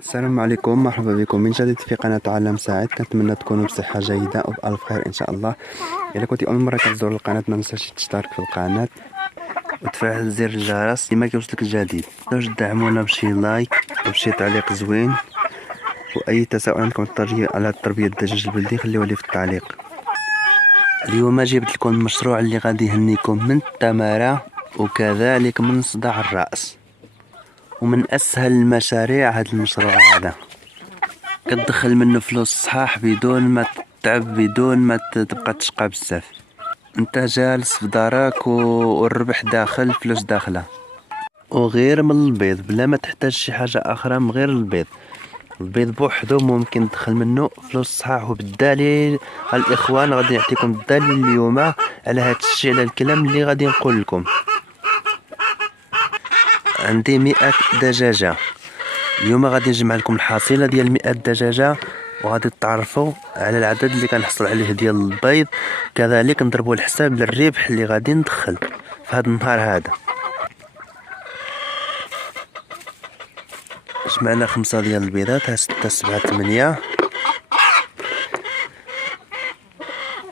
السلام عليكم، مرحبا بكم من جديد في قناة عالم سعيد. كنتمنى تكونوا بصحة جيدة وبألف خير إن شاء الله. إلا كنتي أول مرة كتزور القناة ما تنساش تشترك في القناة وتفعل زر الجرس لما كيوصلك الجديد. تقدروا تدعمونا بشي لايك وبشي تعليق زوين، وأي تساؤل عندكم على تربية الدجاج البلدي خليوه لي في التعليق. اليوم جبت لكم المشروع اللي غادي يهنيكم من الثمرة وكذلك من صداع الرأس، ومن أسهل المشاريع هذا المشروع هذا. كتدخل منه فلوس صحاح بدون ما تتعب، بدون ما تبقى تشقى بزاف. انت جالس في دارك والربح داخل، فلوس داخله، وغير من البيض بلا ما تحتاج شي حاجة اخرى من غير البيض. البيض بوحدو ممكن تدخل منه فلوس صحاح. وبالتالي الاخوان غادي نعطيكم الدليل اليوم على هاد الشيء، على الكلام اللي غادي نقول لكم. عندي 100 دجاجة اليوم، غادي نجمع لكم الحصيلة ديال 100 دجاجة، وغادي تعرفوا على العدد اللي كنحصل عليه ديال البيض، كذلك نضربوا الحساب للربح اللي غادي ندخل في هذا النهار هذا. جمعنا 5 ديال البيضات، 6 7 8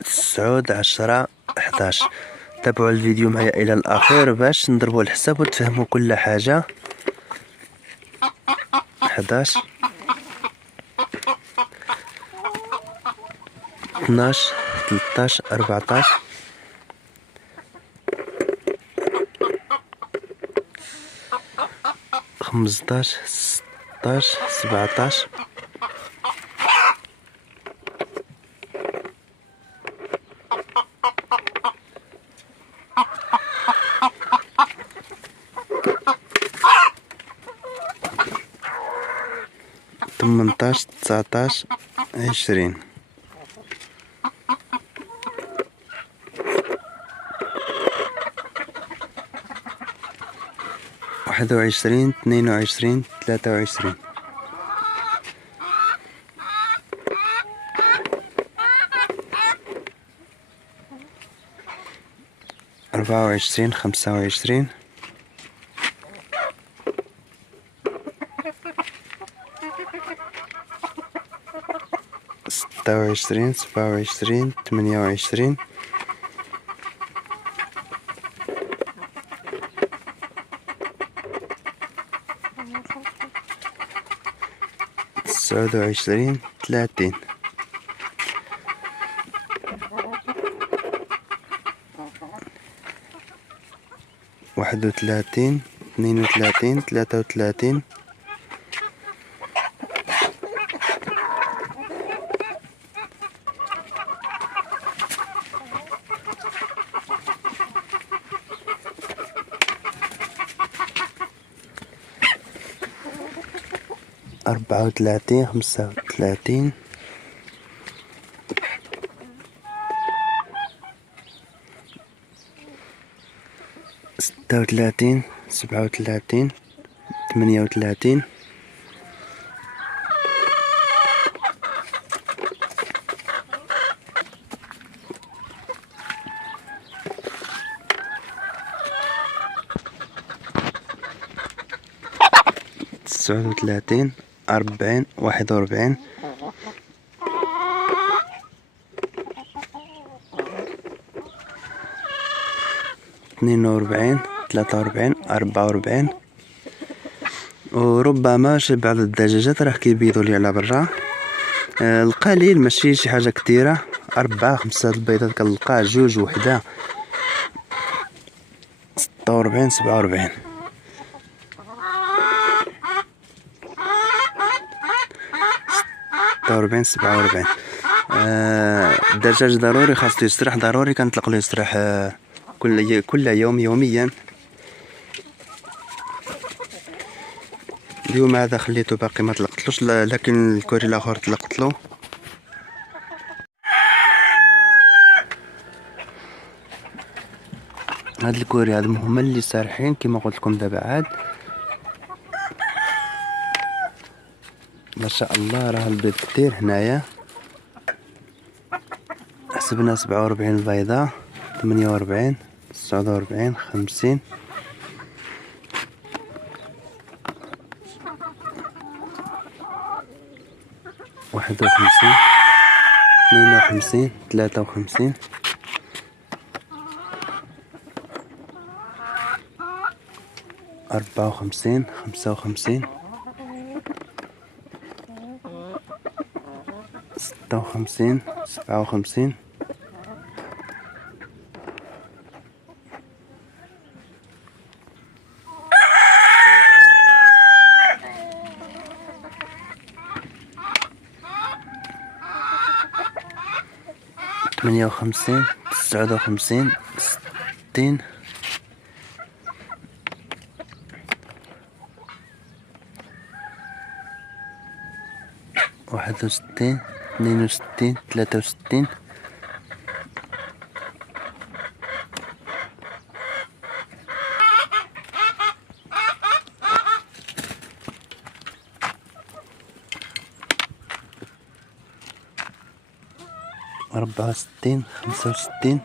9 10 11. تابعوا الفيديو معايا الى الاخير باش نضربوا الحساب وتفهموا كل حاجة. 11 12 13 14 15 16 17 18 19 20 21 22 23 24 25 26 27 28 29 30 31 32 33 34 35 36 37 38 39 40 41 42 43 44. وربما شي بعض الدجاجات راه كيبيضوا لي على برا، القليل ماشي شي حاجة كتيرة. 4 5 البيضات كنلقاه، 2 وحدة. 46 47 46 47. الدجاج ضروري خاصو يستريح، ضروري كنطلق له يستريح كل يوم يوميا. اليوم هذا خليته باقي ما طلقتلوش، لكن الكوري الاخر طلقت له. هاد الكوري هاد هما اللي سارحين كما قلت لكم دابا. عاد ما شاء الله راه البيض كتير هنايا. حسبنا 47 بيضة، 48 49 50 51 52 53 54 55 56 57 58 59 60 61 62 63 64 65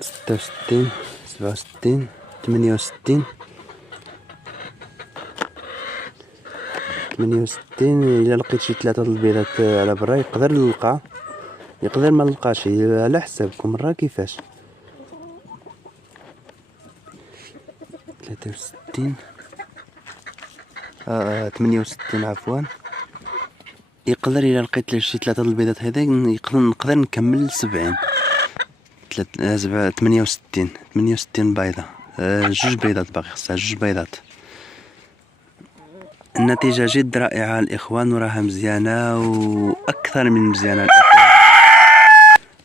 66 67 68 68. الا لقيت شي 3 البيضات على برا يقدر نلقى، يقدر ما نلقاش، على حسابكم مرة كيفاش. 63 68 عفوا. يقدر الا لقيت شي 3 البيضات هذا نقدر نكمل 70. 68 بيضة، 2 بيضات باقي خصها، 2 بيضات. النتيجة جد رائعة الإخوان، وراها مزيانة وأكثر من مزيانة الإخوان.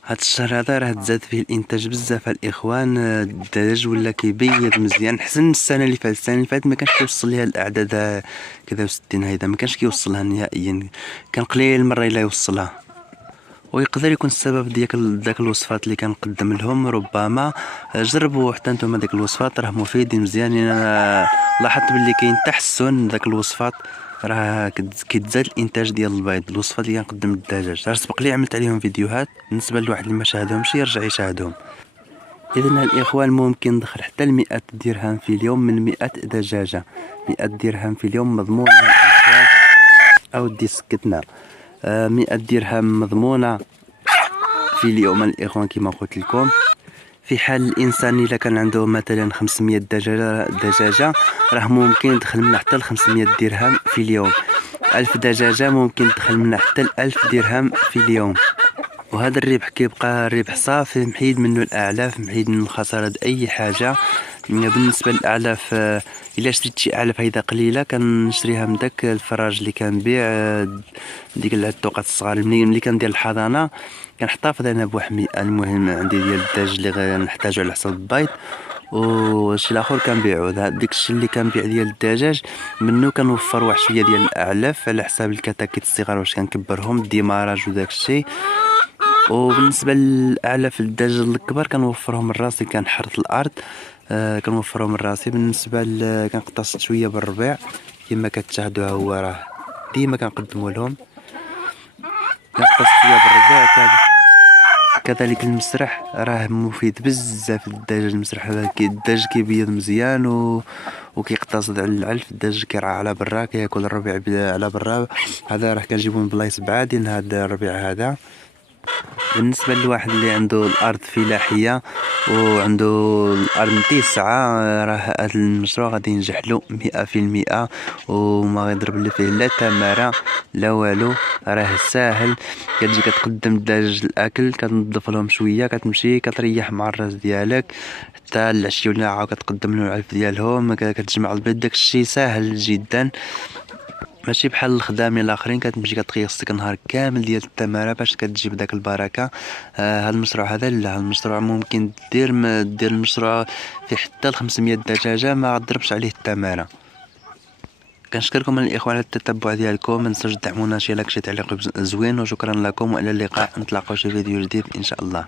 هاد الشهر هذا راه تزاد فيه الإنتاج بزاف الإخوان. الدجاج ولا كيبيض مزيان حسن من السنة اللي فاتت. السنة اللي فاتت ما كانش كيوصل ليها الأعداد كذا و60 هيدا، ما كانش كيوصلها نهائيا، كان قليل مرة إلا يوصلها. ويقدر يكون السبب داك الوصفات اللي كنقدم لهم. ربما جربوا حتى نتوما داك الوصفات، راه مفيدين مزيانين. انا لاحظت باللي كاين تحسن داك الوصفات، راه كيتزاد الانتاج ديال البيض. الوصفات اللي كنقدم للدجاج راه سبق لي عملت عليهم فيديوهات، بالنسبه لواحد اللي ما شاهدهمش يرجع يشاهدهم. اذا الاخوان ممكن ندخل حتى 100 درهم في اليوم من 100 دجاجه. 100 درهم في اليوم مضمونه الاخوان. او دي سكتنا 100 درهم مضمونة في اليوم الإخوان كما قلت لكم. في حال الإنسان إذا كان عنده مثلا 500 دجاجة راه ممكن يدخل منها حتى 500 درهم في اليوم. 1000 دجاجة ممكن يدخل منها حتى 1000 درهم في اليوم. وهذا الربح كيبقى ربح صافي، محيد منه الأعلاف، محيد من الخسارة أي حاجة. بالنسبة للأعلاف، إلا شريت شي أعلاف هيدا قليلة كنشريها من داك الفراج اللي كنبيع، ديك التوقات الصغار ملي كندير الحضانة كنحتفظ أنا بواحد 100. المهم عندي ديال الدجاج اللي غنحتاجو على حساب البيض، وشي الاخر كنبيعو. داك الشيء اللي كنبيع ديال الدجاج منه كنوفر واحد شويه ديال الاعلاف على حساب الكتاكيت الصغار واش كنكبرهم، الديماراج وداك الشيء. وبالنسبه للاعلاف الدجاج الكبار كنوفرهم من راسي، كنحرث الارض كنوفرهم من راسي. بالنسبه كنقتصد شويه بالربيع كما كتشاهدوا، هو راه ديما كنقدموا لهم، كنقتصد شويه بالربيع. كذلك المسرح راه مفيد بزاف. الدجاج المسرح الدجاج كيبيض مزيان وكيقتصد على العلف. الدجاج كيرعى على برا، كياكل الربيع على برا. هذا راه كنجيبو من بلايص بعادين هذا الربيع هذا. بالنسبه لواحد اللي عنده الارض فلاحيه وعنده الارض متسعه، راه هذا المشروع غادي ينجح له 100%، وما يضرب له فيه لا تماره لا والو. راه ساهل، كتجي كتقدم الدجاج الاكل، كتنظف لهم شويه، كتمشي كتريح مع الراس ديالك حتى العشيه ولا عاود كتقدم لهم العلف ديالهم، كتجمع البيض. داك الشيء ساهل جدا، ماشي بحال الخدامين الاخرين كتمشي كتخيصك نهار كامل ديال التماره باش كتجيب داك البركه. هذا المشروع هذا لا، المشروع ممكن دير المشروع في حتى 500 دجاجه ما تضربش عليه التماره. كنشكركم الاخوان على التتبع ديالكم، ما تنسوش تدعمونا شي لايك شي تعليق زوين، وشكرا لكم والى اللقاء، نتلاقاو في فيديو جديد ان شاء الله.